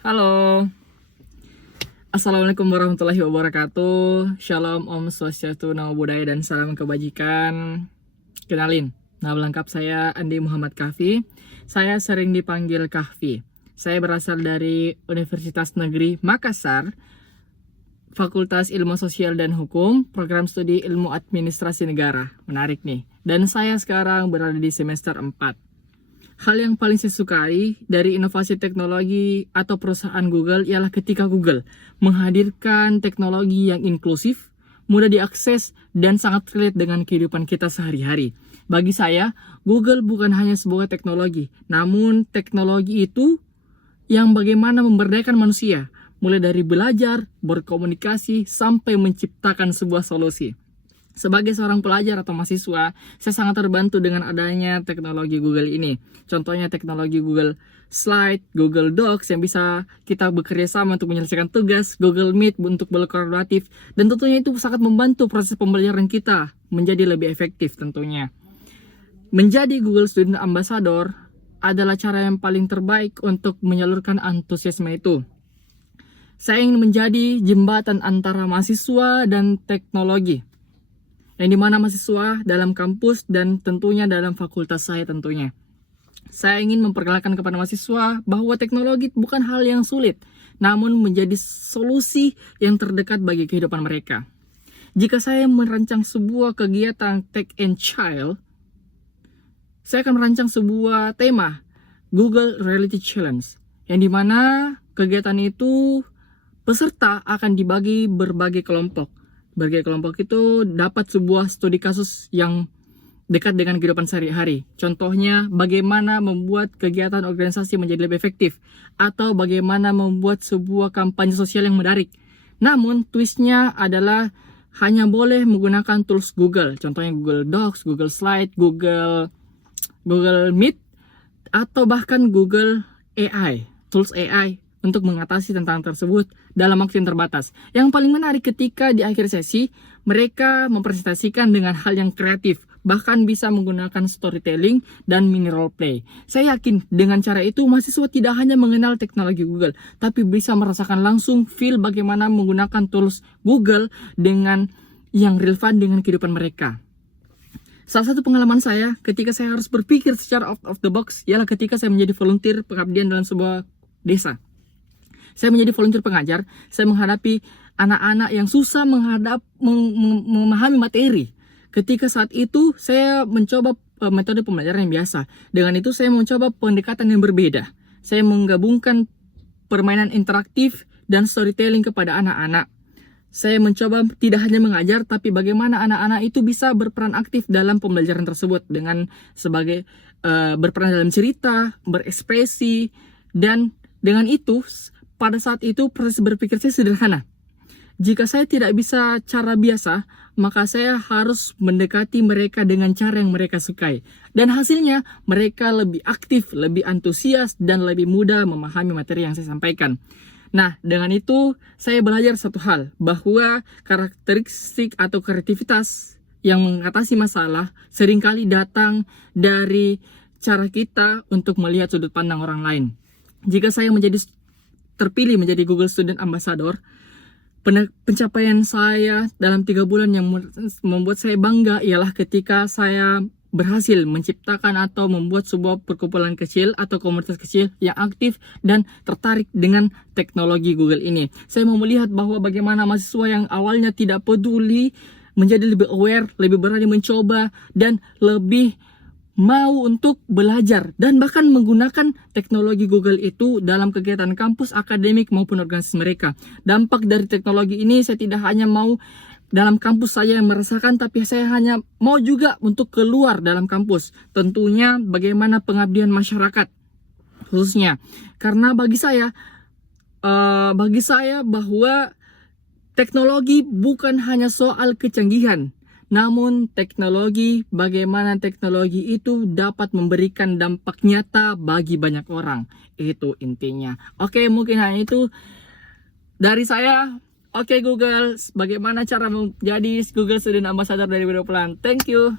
Halo, Assalamualaikum warahmatullahi wabarakatuh. Shalom, Om Swastiastu, Namo Buddhaya, dan salam kebajikan. Kenalin, nama lengkap saya Andi Muhammad Kahfi. Saya sering dipanggil Kahfi. Saya berasal dari Universitas Negeri Makassar, Fakultas Ilmu Sosial dan Hukum, Program Studi Ilmu Administrasi Negara. Menarik nih. Dan saya sekarang berada di semester 4. Hal yang paling saya sukai dari inovasi teknologi atau perusahaan Google ialah ketika Google menghadirkan teknologi yang inklusif, mudah diakses, dan sangat relate dengan kehidupan kita sehari-hari. Bagi saya, Google bukan hanya sebuah teknologi, namun teknologi itu yang bagaimana memberdayakan manusia, mulai dari belajar, berkomunikasi, sampai menciptakan sebuah solusi. Sebagai seorang pelajar atau mahasiswa, saya sangat terbantu dengan adanya teknologi Google ini. Contohnya teknologi Google Slide, Google Docs yang bisa kita bekerja sama untuk menyelesaikan tugas, Google Meet untuk berkolaboratif, dan tentunya itu sangat membantu proses pembelajaran kita menjadi lebih efektif tentunya. Menjadi Google Student Ambassador adalah cara yang paling terbaik untuk menyalurkan antusiasme itu. Saya ingin menjadi jembatan antara mahasiswa dan teknologi, yang dimana mahasiswa dalam kampus dan tentunya dalam fakultas saya tentunya. Saya ingin memperkenalkan kepada mahasiswa bahwa teknologi bukan hal yang sulit, namun menjadi solusi yang terdekat bagi kehidupan mereka. Jika saya merancang sebuah kegiatan Tech and Child, saya akan merancang sebuah tema, Google Reality Challenge, yang dimana kegiatan itu peserta akan dibagi berbagai kelompok. Berbagai kelompok itu dapat sebuah studi kasus yang dekat dengan kehidupan sehari-hari. Contohnya, bagaimana membuat kegiatan organisasi menjadi lebih efektif, atau bagaimana membuat sebuah kampanye sosial yang menarik. Namun, twistnya adalah hanya boleh menggunakan tools Google. Contohnya Google Docs, Google Slide, Google Meet, atau bahkan Google AI, tools AI, untuk mengatasi tantangan tersebut dalam waktu yang terbatas. Yang paling menarik ketika di akhir sesi, mereka mempresentasikan dengan hal yang kreatif, bahkan bisa menggunakan storytelling dan mini role play. Saya yakin dengan cara itu mahasiswa tidak hanya mengenal teknologi Google, tapi bisa merasakan langsung feel bagaimana menggunakan tools Google dengan yang relevan dengan kehidupan mereka. Salah satu pengalaman saya ketika saya harus berpikir secara out of the box ialah ketika saya menjadi volunteer pengabdian dalam sebuah desa. Saya menjadi volunteer pengajar, saya menghadapi anak-anak yang susah memahami materi. Ketika saat itu, saya mencoba metode pembelajaran yang biasa. Dengan itu, saya mencoba pendekatan yang berbeda. Saya menggabungkan permainan interaktif dan storytelling kepada anak-anak. Saya mencoba tidak hanya mengajar, tapi bagaimana anak-anak itu bisa berperan aktif dalam pembelajaran tersebut. Dengan sebagai berperan dalam cerita, berekspresi, dan dengan itu, pada saat itu proses berpikir saya sederhana. Jika saya tidak bisa cara biasa, maka saya harus mendekati mereka dengan cara yang mereka sukai. Dan hasilnya, mereka lebih aktif, lebih antusias, dan lebih mudah memahami materi yang saya sampaikan. Nah, dengan itu, saya belajar satu hal, bahwa karakteristik atau kreativitas yang mengatasi masalah seringkali datang dari cara kita untuk melihat sudut pandang orang lain. Jika saya terpilih menjadi Google Student Ambassador, pencapaian saya dalam 3 bulan yang membuat saya bangga ialah ketika saya berhasil menciptakan atau membuat sebuah perkumpulan kecil atau komunitas kecil yang aktif dan tertarik dengan teknologi Google ini. Saya mau melihat bahwa bagaimana mahasiswa yang awalnya tidak peduli menjadi lebih aware, lebih berani mencoba, dan lebih mau untuk belajar dan bahkan menggunakan teknologi Google itu dalam kegiatan kampus, akademik maupun organisasi mereka. Dampak dari teknologi ini saya tidak hanya mau dalam kampus saya yang merasakan, tapi saya hanya mau juga untuk keluar dalam kampus. Tentunya bagaimana pengabdian masyarakat khususnya. Karena bagi saya bahwa teknologi bukan hanya soal kecanggihan, namun bagaimana teknologi itu dapat memberikan dampak nyata bagi banyak orang. Itu intinya. Oke, mungkin hanya itu dari saya. Oke Google, bagaimana cara menjadi Google Student Ambassador dari Video Plan? Thank you.